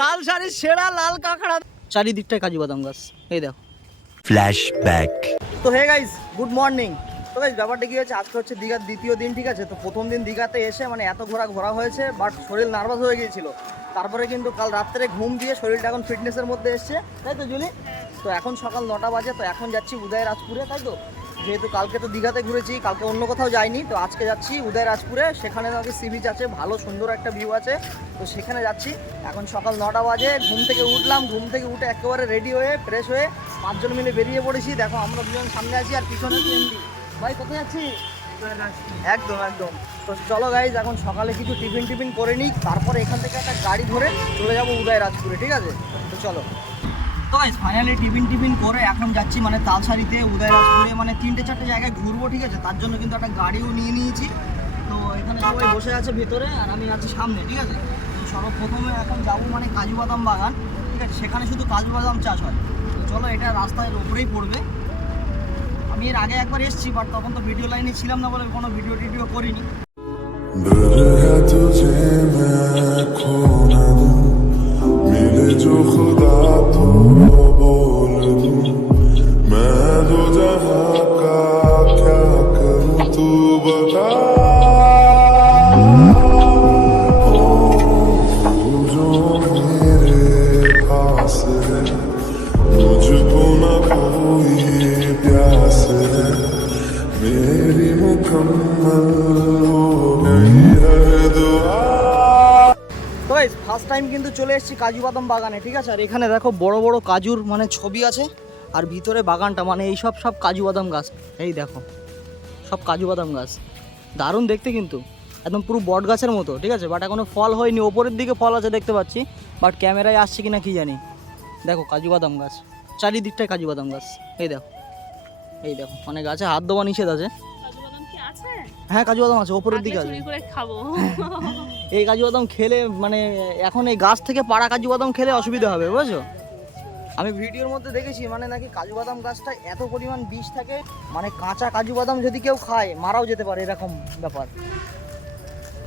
তালসারির সেরা লাল কাঁকড়া, চারিদিকটায় কাজু বাদাম গাছ। এই দেখো ফ্ল্যাশব্যাক। তো হে গাইস, গুড মর্নিং। তো গাইস ব্যাপারটা কি হয়েছে, আজকে হচ্ছে দীঘার দ্বিতীয় দিন, ঠিক আছে। তো প্রথম দিন দীঘাতে এসে মানে এত ঘোরা হয়েছে, বাট শরীর নার্ভাস হয়ে গিয়েছিল। তারপরে কিন্তু কাল রাত্রে ঘুম দিয়ে শরীরটা এখন ফিটনেসের মধ্যে এসছে, তাই তো জুলি? তো এখন সকাল 9টা বাজে, তো এখন যাচ্ছি উদয়রাজপুরে, তাই তো। যেহেতু কালকে তো দীঘাতে ঘুরেছি, কালকে অন্য কোথাও যাইনি, তো আজকে যাচ্ছি উদয়রাজপুরে। সেখানে নাকি সি বিচ আছে, ভালো সুন্দর একটা ভিউ আছে, তো সেখানে যাচ্ছি। এখন সকাল 9টা বাজে, ঘুম থেকে উঠলাম, ঘুম থেকে উঠে একেবারে রেডি হয়ে ফ্রেশ হয়ে 5 জন মিলে বেরিয়ে পড়েছি। দেখো আমরা দুজন সামনে আছি আর পিছনে এমডি। ভাই কোথায় যাচ্ছি? একদম একদম। তো চলো গাইজ, এখন সকালে কিছু টিফিন করে নিই, তারপরে এখান থেকে একটা গাড়ি ধরে চলে যাবো উদয়রাজপুরে, ঠিক আছে? তো চলো। তো গাইজ ফাইনালি টিফিন করে এখন যাচ্ছি মানে তালসারিতে উদয়রাজপুরে, মানে 3-4টে জায়গায় ঘুরবো, ঠিক আছে। তার জন্য কিন্তু একটা গাড়িও নিয়ে নিয়েছি। তো এখানে সবাই বসে আছে ভেতরে আর আমি আছি সামনে, ঠিক আছে। তো সর্বপ্রথমে এখন যাবো মানে কাজু বাদাম বাগান, ঠিক আছে। সেখানে শুধু কাজু বাদাম চাষ হয়। তো চলো, এটা রাস্তার উপরেই পড়বে। আমি এর আগে একবার এসেছি, বাট তখন তো ভিডিও লাইনে ছিলাম না বলে কোনো ভিডিও করিনি। ফার্স্ট টাইম কিন্তু চলে এসেছি কাজু বাদাম বাগানে, ঠিক আছে। আর এখানে দেখো বড় বড় কাজুর মানে ছবি আছে, আর ভিতরে বাগানটা মানে এই সব কাজু বাদাম গাছ। এই দেখো সব কাজু বাদাম গাছ, দারুণ দেখতে কিন্তু, একদম পুরো বট গাছের মতো, ঠিক আছে। বাট এখনো ফল হয়নি, ওপরের দিকে ফল আছে দেখতে পাচ্ছি, বাট ক্যামেরায় আসছে কিনা কি জানি। দেখো কাজু বাদাম গাছ, চারিদিকটায় কাজু বাদাম গাছ। এই দেখো মানে গাছে হাত দেওয়া নিষেধ আছে। হ্যাঁ কাজু বাদাম আছে, ওপরের দিকে আছে। এই কাজু বাদাম খেলে মানে এখন এই গাছ থেকে পাড়া কাজু বাদাম খেলে অসুবিধা হবে, বুঝছো। আমি ভিডিওর মধ্যে দেখেছি মানে নাকি কাজু বাদাম গাছটা এত পরিমাণ বিষ থাকে, মানে কাঁচা কাজু বাদাম যদি কেউ খায় মারাও যেতে পারে, এরকম ব্যাপার।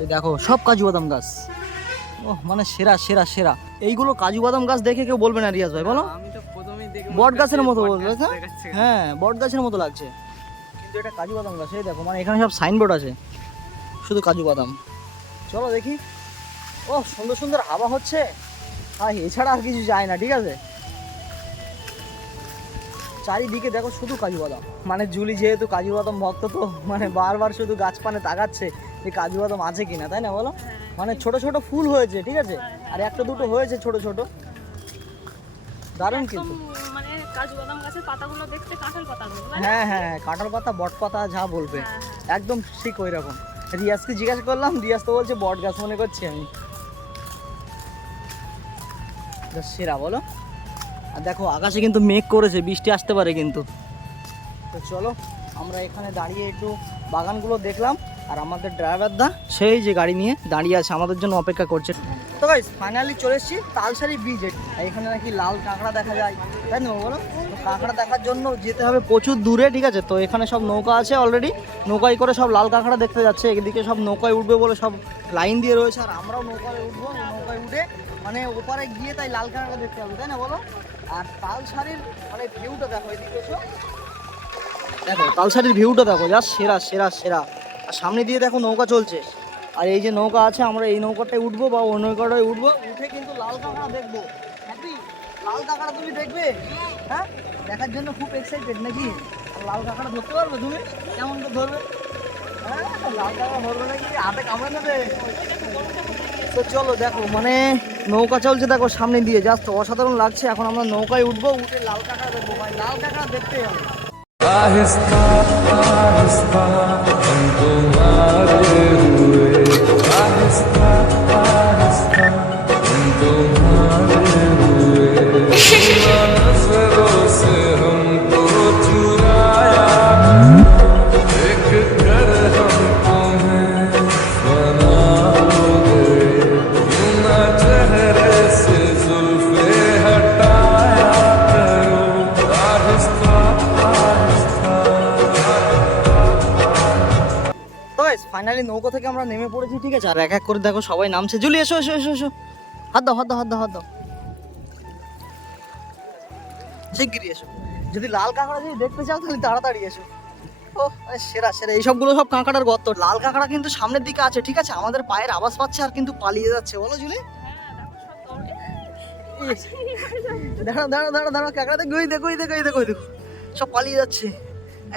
এই দেখো সব কাজু বাদাম গাছ, ও মানে সেরা। এইগুলো কাজু বাদাম গাছ দেখে কেউ বলবে না রিয়াজ ভাই, বলো? আমি তো প্রথমেই দেখে বট গাছের মতো বলবে, হ্যাঁ বট গাছের মতো লাগছে, কিন্তু এটা কাজু বাদাম গাছ। এই দেখো মানে এখানে সব সাইনবোর্ড আছে, শুধু কাজু বাদাম। চলো দেখি। ও সুন্দর হাওয়া হচ্ছে, আর এছাড়া আর কিছু যায় না, ঠিক আছে। চারিদিকে দেখো শুধু কাজু বাদাম, মানে জুলি যেহেতু কাজু বাদাম ভক্ত, তো মানে বারবার শুধু গাছ পানে তাকাচ্ছে যে কাজু বাদাম আছে কিনা, তাই না বলো? মানে ছোট ফুল হয়েছে, ঠিক আছে, আর একটা দুটো হয়েছে ছোট, দারুণ কিন্তু। মানে কাজু বাদাম গাছের পাতাগুলো দেখতে কাঁঠাল পাতাগুলো, হ্যাঁ কাঁঠাল পাতা বট পাতা যা বলবে, একদম ঠিক ওই রকম। রিয়াজকে জিজ্ঞাসা করলাম, রিয়াজ তো বলছে বট গাছ মনে করছি আমি। সেরা বলো। আর দেখো আকাশে কিন্তু মেঘ করেছে, বৃষ্টি আসতে পারে কিন্তু। তো চলো আমরা এখানে দাঁড়িয়ে একটু বাগানগুলো দেখলাম, আর আমাদের ড্রাইভার দা সেই যে গাড়ি নিয়ে দাঁড়িয়ে আছে আমাদের জন্য অপেক্ষা করছে। তো গাইস ফাইনালি চলে এসেছি তালসারি ব্রিজে। এখানে নাকি লাল কাঁকড়া দেখা যায়, তাই না বলো? তো কাঁকড়া দেখার জন্য যেতে হবে প্রচুর দূরে, ঠিক আছে। তো এখানে সব নৌকা আছে অলরেডি, নৌকায় করে সব লাল কাঁকড়া দেখতে যাচ্ছে। এদিকে সব নৌকায় উঠবে বলে সব লাইন দিয়ে রয়েছে, আর আমরাও নৌকায় উঠবো, নৌকায় উঠে মানে ওপারে গিয়ে তাই লাল কাঁকড়া দেখতে হবে, তাই না বলো? আর তালসারির মানে ভিউটা দেখো, এদিকে এসো, দেখো তালসারির ভিউটা দেখো, যা সেরা। আর সামনে দিয়ে দেখো নৌকা চলছে, আর এই যে নৌকা আছে আমরা এই নৌকাটায় উঠবো বা ওই নৌকাটায় উঠবো, উঠে কিন্তু লাল কাঁকড়া দেখবো। হ্যাপি? লাল কাঁকড়া তুমি দেখবে? হ্যাঁ দেখার জন্য খুব এক্সাইটেড নাকি? লাল কাঁকড়া ধরতে পারবে তুমি? কেমন করে ধরবে? হ্যাঁ লাল কাঁকড়া ধরবে নাকি, হাতে কামড়ে নেবে? তো চলো দেখো মানে নৌকা চলছে দেখো সামনে দিয়ে, জাস্ট অসাধারণ লাগছে। এখন আমরা নৌকায় উঠবো, উঠে লাল কাঁকড়া দেখবো, ভাই লাল কাঁকড়া দেখতেই হবে। आहिस्ता आहिस्ता हम तुम्हारे हुए, आहिस्ता आहिस्ता हम तुम्हारे हुए, नजरों से हमको चुराया, देख कर हम तुम्हें बनाओगे, यूं ना चेहरे से जुल्फे हटाया करो, आहिस्ता ফাইনালি নৌকা থেকে আমরা নেমে পড়েছি, ঠিক আছে। আর এক করে দেখো সবাই নামছে। জুলি এসো, হাত দাও। শিগগিরই এসো। যদি লাল কাঁকড়া যদি দেখতে চাও তাহলে তাড়াতাড়ি এসো। ও মানে সেরা সেরা, এইসবগুলো সব কাঁকড়ার গর্ত। লাল কাঁকড়া কিন্তু সামনের দিকে আছে, ঠিক আছে, আমাদের পায়ের আওয়াজ পাচ্ছে আর কিন্তু পালিয়ে যাচ্ছে, বলো জুলি? দাঁড়া দাঁড়া দাঁড়া দাঁড়া, কাঁকড়া দেখো, ওই দেখো ওই দেখো ওই দেখো ওই দেখো, সব পালিয়ে যাচ্ছে।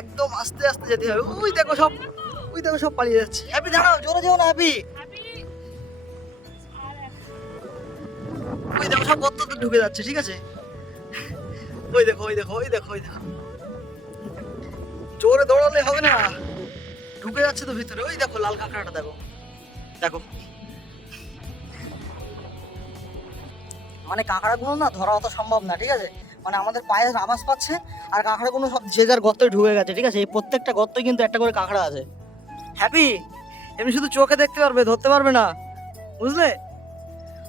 একদম আস্তে আস্তে যেতে হবে। ওই দেখো সব, ওই দেখো সব পালিয়ে যাচ্ছে। হ্যাপি দাঁড়াও, জোরে যেও না হ্যাপি। ওই দেখো সব গর্ততে ঢুকে যাচ্ছে, ঠিক আছে। ওই দেখো ওই দেখো ওই দেখো ওই দেখো, জোরে দৌড়ালে হবে না, ঢুকে যাচ্ছে তো ভিতরে। ওই দেখো লাল কাঁকড়াটা দেখো, দেখো মানে কাঁকড়াগুলো না ধরা অত সম্ভব না, ঠিক আছে। মানে আমাদের পায়ের আওয়াজ পাচ্ছে আর কাঁকড়াগুলো সব যে যার গর্তে ঢুকে গেছে, ঠিক আছে। এই প্রত্যেকটা গর্তে কিন্তু একটা করে কাঁকড়া আছে। হ্যাপি এমনি শুধু চোখে দেখতে পারবে, ধরতে পারবে না, বুঝলে।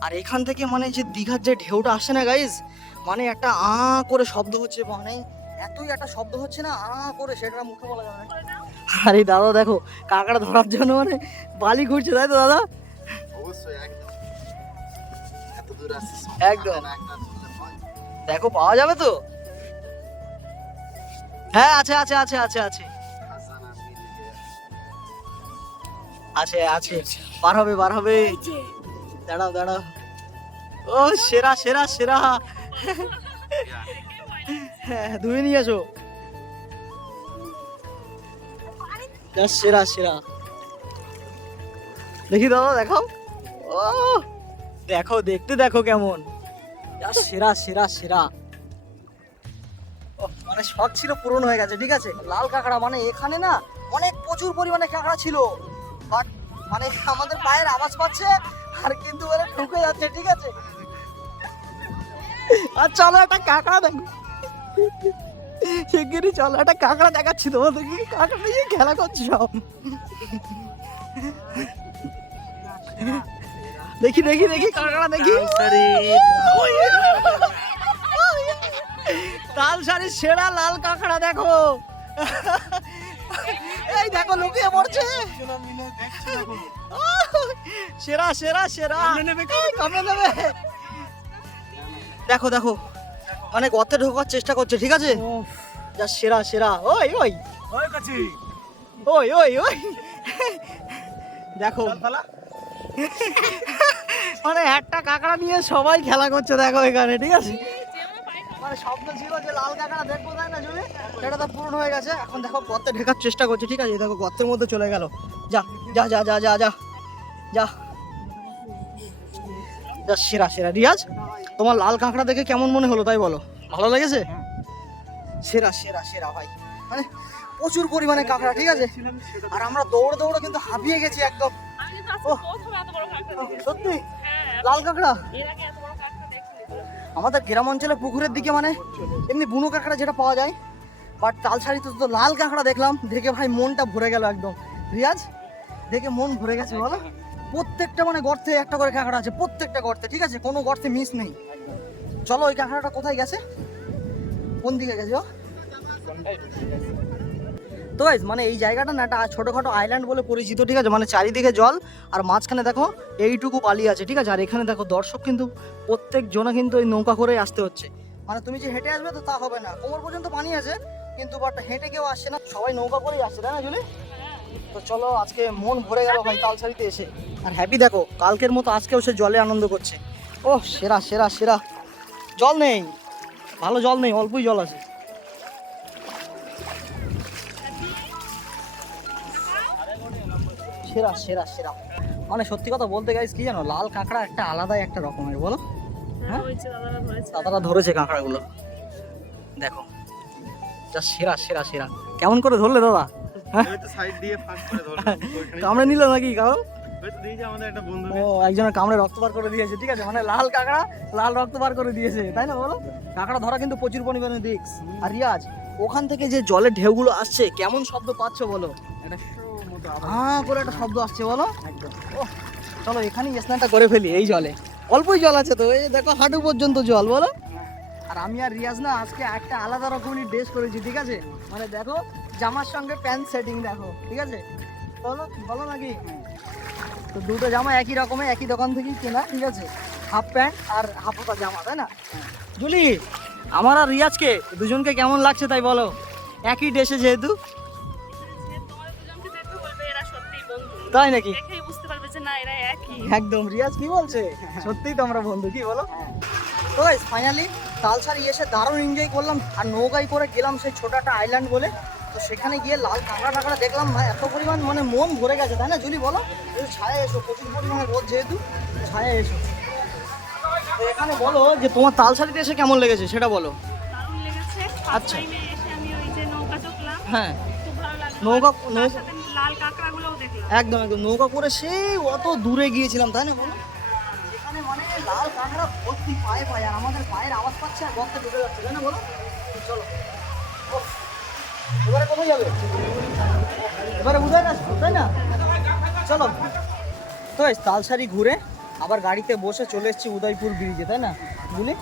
আর এখান থেকে মানে যে দীঘার যে ঢেউটা আসছে না গাইজ, মানে একটা করে শব্দ হচ্ছে, মানে এতই একটা শব্দ হচ্ছে না করে, সেটা মুখে বলা যাবে না। আরে দাদা দেখো কাঁকড়া ধরার জন্য মানে বালি ঘুরছে, তাই তো দাদা? অবশ্যই একদম, এত দূর আসছিস একদম। দেখো পাওয়া যাবে তো? হ্যাঁ আছে আছে আছে আছে আছে আছে আছে, বার হবে বার হবে। দাঁড়াও দাঁড়াও, ও সেরা সেরা সেরা। হ্যাঁ ধুয়ে নিয়ে এসো, সেরা সেরা। দেখি দাদা দেখাও, ও দেখো দেখতে দেখো কেমন, সেরা সেরা সেরা। মানে শখ ছিল পূরণ হয়ে গেছে, ঠিক আছে। লাল কাঁকড়া মানে এখানে না অনেক প্রচুর পরিমাণে কাঁকড়া ছিল, বাট মানে আমাদের পায়ের আওয়াজ পাচ্ছে আর কিন্তু মানে ঢুকে যাচ্ছে, ঠিক আছে। আর চলো একটা কাঁকড়া দেখো, শিগগিরই চলো একটা কাঁকড়া দেখাচ্ছি তোমাদের, কি কাঁকড়া নিয়ে খেলা করছি সব। দেখি দেখি দেখি কাঁকড়া দেখি, তালসারির সেরা লাল কাঁকড়া দেখো। এই দেখো লুকিয়ে পড়ছে, সেরা সেরা সেরা, কামড়ে নেবে। দেখো দেখো মানে গর্তে ঢোকার চেষ্টা করছে, ঠিক আছে, যা সেরা সেরা। ওই ওই ওই ওই ওই দেখো মানে একটা কাঁকড়া নিয়ে সবাই খেলা করছে দেখো এখানে, ঠিক আছে। মানে স্বপ্ন ছিল যে লাল কাঁকড়া দেখবো, তাই না জুলি, সেটা তো পূরণ হয়ে গেছে। এখন দেখো গর্তে ঢোকার চেষ্টা করছে, ঠিক আছে। দেখো গর্তের মধ্যে চলে গেল, যা যা যা যা যা যা যা যা, সেরা সেরা। রিয়াজ তোমার লাল কাঁকড়া দেখে কেমন মনে হলো তাই বলো, ভালো লেগেছে? সেরা সেরা সেরা ভাই, মানে প্রচুর পরিমাণে কাঁকড়া, ঠিক আছে। আর আমরা দৌড়ে দৌড়ে কিন্তু হাঁপিয়ে গেছি একদম। সত্যি লাল কাঁকড়া আমাদের গ্রাম অঞ্চলে পুকুরের দিকে মানে এমনি বুনো কাঁকড়া যেটা পাওয়া যায়, বাট তালসারিতে তো লাল কাঁকড়া দেখলাম, দেখে ভাই মনটা ভরে গেল একদম। রিয়াজ দেখে মন ভরে গেছে বলো। প্রত্যেকটা মানে গর্তে একটা করে কাঁকড়া আছে, প্রত্যেকটা গর্তে, ঠিক আছে, কোনো গর্তে মিস নেই। চলো ওই কাঁকড়াটা কোথায় গেছে, কোন দিকে গেছে ও? তো গাইস মানে এই জায়গাটা না একটা ছোটোখাটো আইল্যান্ড বলে পরিচিত, ঠিক আছে। মানে চারিদিকে জল আর মাঝখানে দেখো এইটুকু বালি আছে, ঠিক আছে। আর এখানে দেখো দর্শক কিন্তু প্রত্যেক জনা কিন্তু এই নৌকা করে আসতে হচ্ছে। মানে তুমি যে হেঁটে আসবে তো তা হবে না, কোমর পর্যন্ত পানি আছে কিন্তু, বাট হেঁটে কেউ আসছে না, সবাই নৌকা করেই আসছে, তাই না জুলি? তো চলো আজকে মন ভরে গেল ভাই তালসারিতে এসে। আর হ্যাপি দেখো কালকের মতো আজকেও সে জলে আনন্দ করছে। ও সেরা সেরা সেরা। জল নেই, ভালো জল নেই, অল্পই জল আছে। সেরা সেরা সেরা। মানে সত্যি কথা বলতে গাইস কি জানো, লাল কাঁকড়া একটা আলাদাই একটা রকমের, বলো। হ্যাঁ দাদারা ধরেছে কাঁকড়াগুলো, দেখো যা সেরা সেরা সেরা। কেমন করে ধরলে দাদা? সাইড দিয়ে ফাঁক করে ধরলাম, কামড়ে নিল নাকি কাউ? হয়তো দিয়েছে আমাদের একটা বন্ধু। ও একজনের কামড়ে রক্ত বার করে দিয়েছে, ঠিক আছে। মানে লাল কাঁকড়া লাল রক্ত বার করে দিয়েছে, তাই না বলো? কাঁকড়া ধরা কিন্তু প্রচুর পরিমাণে রিস্ক। আর রিয়াজ ওখান থেকে যে জলের ঢেউগুলো আসছে কেমন শব্দ পাচ্ছ বলো, করে একটা শব্দ আসছে বলো। ও চলো এখানেই স্নানটা করে ফেলি এই জলে, অল্পই জল আছে তো, এই দেখো হাঁটু পর্যন্ত জল, বলো। আর আমি আর রিয়াজ না আজকে একটা আলাদা রকমের ড্রেস করেছি, ঠিক আছে। মানে দেখো জামার সঙ্গে প্যান্ট সেটিং দেখো, ঠিক আছে, বলো বলো নাকি? তো দুটো জামা একই রকমের, একই দোকান থেকেই কেনা, ঠিক আছে। হাফ প্যান্ট আর হাফ হাতা জামা, তাই না জুলি? আমার আর রিয়াজকে দুজনকে কেমন লাগছে তাই বলো, একই দেশে যেহেতু। তোমাদের দুজনকে দেখবে বলবে এরা সত্যিই বন্ধু, তাই নাকি? দেখেই বুঝতে পারবে যে না এরা একই। একদম, রিয়াজ কি বলছে, সত্যিই তো আমরা বন্ধু, কি বলো? তো গাইস ফাইনালি তালসারি এসে দারুণ এনজয় করলাম, আর নৌকায় করে গেলাম সেই ছোট একটা আইল্যান্ড বলে। তো সেখানে গিয়ে লাল কাঁকড়া টাকড়া দেখলাম, ভাই এত পরিমাণ মানে মন ভরে গেছে, তাই না জুলি বলো? একটু ছায়া এসো, প্রচুর পরিমাণে রোদ যেহেতু, ছায়া এসো। তো এখানে বলো যে তোমার তালসারিতে এসে কেমন লেগেছে সেটা বলো। দারুণ লেগেছে। আচ্ছা। টাইমে এসে আমি ওই যে নৌকা চড়লাম, হ্যাঁ, খুব ভালো লাগলো। নৌকা- তার নৌকা- সাথে লাল কাঁকড়াগুলোও দেখলাম। একদম একদম, নৌকা করে সেই অত দূরে গিয়েছিলাম, তাই না বলো? সেখানে মানে লাল কাঁকড়া ভর্তি পায়ে পায়ে, আর আমাদের পায়ের আওয়াজ পাচ্ছে আর গর্তে ঢুকে যাচ্ছে, তাই না বলো? চলো উফ, এবারে কোথায় যাবে? এবারে উদয় আসবো, তাই না? চলো। তো এই তালসারি ঘুরে আবার গাড়িতে বসে চলে এসেছি উদয়পুর ব্রিজে, তাই না বুঝলি?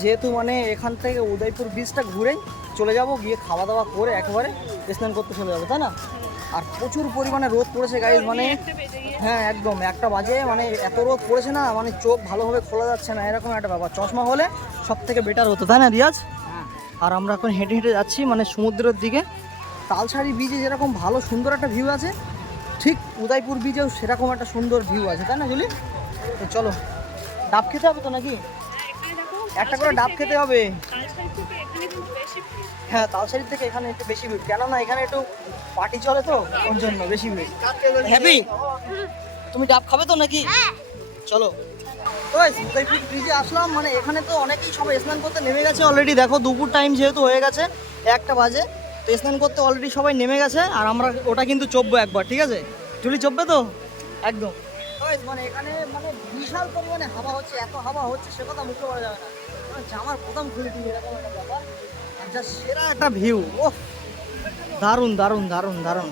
যেহেতু মানে এখান থেকে উদয়পুর ব্রিজটা ঘুরেই চলে যাব, গিয়ে খাওয়া দাওয়া করে একেবারে স্নান করতে চলে যাবো, তাই না? আর প্রচুর পরিমাণে রোদ পড়েছে গাইজ, মানে একটা বেজে গিয়ে হ্যাঁ একদম 1টা বাজে, মানে এত রোদ পড়েছে না, মানে চোখ ভালোভাবে খোলা যাচ্ছে না, এরকম একটা ব্যাপার। চশমা হলে সব থেকে বেটার হতো, তাই না রিয়াজ? আর আমরা এখন হেঁটে হেঁটে যাচ্ছি মানে সমুদ্রের দিকে। তালসারি বিচে যেরকম ভালো সুন্দর একটা ভিউ আছে, ঠিক উদয়পুর বিচেও সেরকম একটা সুন্দর ভিউ আছে, তাই না জুলি? তো চলো, ডাব খেতে হবে তো নাকি? এখানে দেখো একটা করে ডাব খেতে হবে। তালসারি থেকে এখানে কিন্তু বেশি ভিড়। হ্যাঁ, তালসারি থেকে এখানে একটু বেশি ভিড়, কেননা এখানে একটু পার্টি চলে তো, ওর জন্য বেশি ভিড়। হ্যাপি, তুমি ডাব খাবে তো নাকি? চলো। তো উদয়পুর ব্রিজে আসলাম, মানে এখানে তো অনেকেই সবাই স্নান করতে নেমে গেছে অলরেডি। দেখো দুপুর টাইম যেহেতু হয়ে গেছে, 1টা বাজে, তো স্নান করতে অলরেডি সবাই নেমে গেছে। আর আমরা ওটা কিন্তু চপবো একবার, ঠিক আছে? জুলি চপবে তো একদম। তো মানে এখানে মানে বিশাল পরিমাণে হাওয়া হচ্ছে, এত হাওয়া হচ্ছে সে কথা মুখে বলা যাবে না, মানে জামার প্রথম খুলে দিই এরকম একটা ব্যাপার। আর যা সেরা একটা ভিউ, ও দারুণ দারুণ দারুণ দারুণ,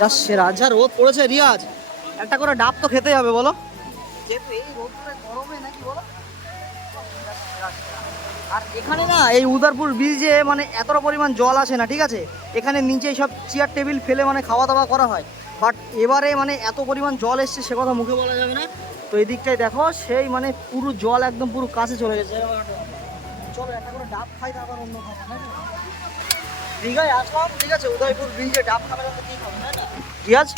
যা সেরা। যা রোদ পড়েছে রিয়াজ, একটা করে ডাব তো খেতেই হবে বলো, যেহেতু এই রোদ্দুরে গরমে নাকি বলো। আর এখানে না এই উদয়পুর ব্রিজে মানে এতটা পরিমাণ জল আসে না, ঠিক আছে? এখানে নিচে সব চেয়ার টেবিল ফেলে মানে খাওয়া দাওয়া করা হয়, বাট এবারে মানে এত পরিমাণ জল এসছে সে কথা মুখে বলা যাবে না। তো এই দিকটায় দেখো সেই মানে পুরো জল একদম পুরো কাছে চলে গেছে। চলো একটা করে ডাব খাই, তারপর অন্য খাবো, তাই না? দীঘায় আসলাম, ঠিক আছে, উদয়পুর ব্রিজে ডাব খাবে না তো কি খাবে, তাই না রিয়াজ?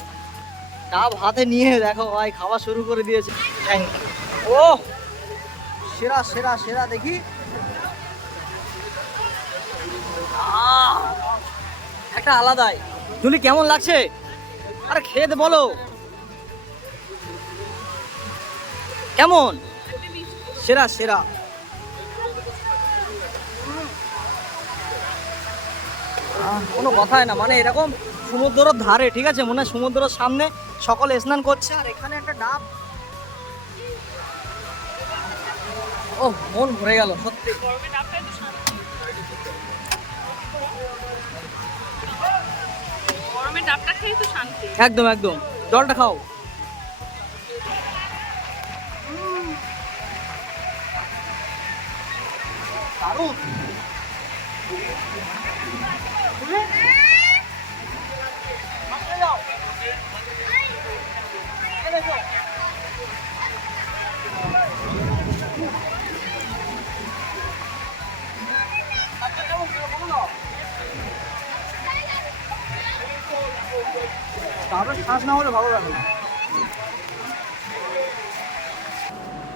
ডাব হাতে নিয়ে দেখো ভাই খাওয়া শুরু করে দিয়েছে। ও সেরা সেরা সেরা, দেখি একটা আলাদাই। জুলি কেমন লাগছে? আরে খেয়ে দে বলো কেমন, সেরা সেরা। কোনো কথাই না, মানে এরকম সমুদ্রের ধারে, ঠিক আছে, মনে হয় সমুদ্রের সামনে সকলে স্নান করছে, আর এখানে একটা ডাব, ও মন ভরে গেল সত্যি। গরমে ডাবটাই তো শান্তি। গরমে ডাবটা খেয়ে তো শান্তি। একদম একদম, জলটা খাও। দারুণ। সামনে যাও। এখানে যাও। আচ্ছা, কেমন ছিল বলো না? তারপরে শ্বাস না হলে ভালো লাগে না।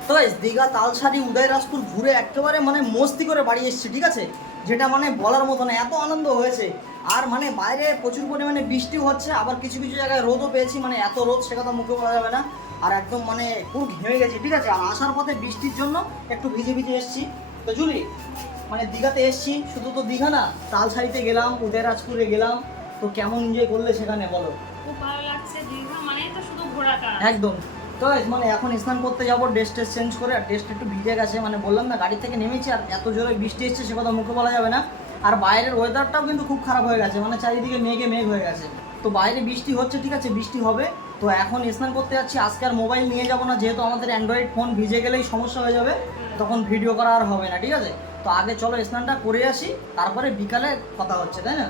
তো গাইস দীঘা তালসারি উদয়রাজপুর ঘুরে একেবারে মানে মস্তি করে বাড়ি এসেছি, ঠিক আছে, যেটা মানে বলার মতো না, এত আনন্দ হয়েছে। আর মানে বাইরে প্রচুর পরিমাণে বৃষ্টিও হচ্ছে, আবার কিছু কিছু জায়গায় রোদও পেয়েছি, মানে এত রোদ সে কথা মুখে বলা যাবে না। আর একদম মানে পুরো ঘেমে গেছি, ঠিক আছে। আর আসার পথে বৃষ্টির জন্য একটু ভিজে ভিজে এসেছি। তো জুলি মানে দীঘাতে এসেছি, শুধু তো দীঘা না, তালসারিতে গেলাম, উদয়রাজপুরে গেলাম, তো কেমন এনজয় করলে সেখানে বলো? খুব ভালো লাগছে। দীঘা মানেই তো শুধু ঘোরা কাজ। একদম। তো মানে এখন স্নান করতে যাবো, ড্রেস টেস চেঞ্জ করে, আর ড্রেসটা একটু ভিজে গেছে, মানে বললাম না গাড়ি থেকে নেমেছি, আর এত জোরে বৃষ্টি এসছে সে কথা মুখে বলা যাবে না। আর বাইরের ওয়েদারটাও কিন্তু খুব খারাপ হয়ে গেছে, মানে চারিদিকে মেঘে মেঘ হয়ে গেছে। তো বাইরে বৃষ্টি হচ্ছে, ঠিক আছে, বৃষ্টি হবে। তো এখন স্নান করতে যাচ্ছি, আজকে আর মোবাইল নিয়ে যাবো না, যেহেতু আমাদের অ্যান্ড্রয়েড ফোন ভিজে গেলেই সমস্যা হয়ে যাবে, তখন ভিডিও করা আর হবে না, ঠিক আছে। তো আগে চলো স্নানটা করে আসি, তারপরে বিকালে কথা হচ্ছে, তাই না?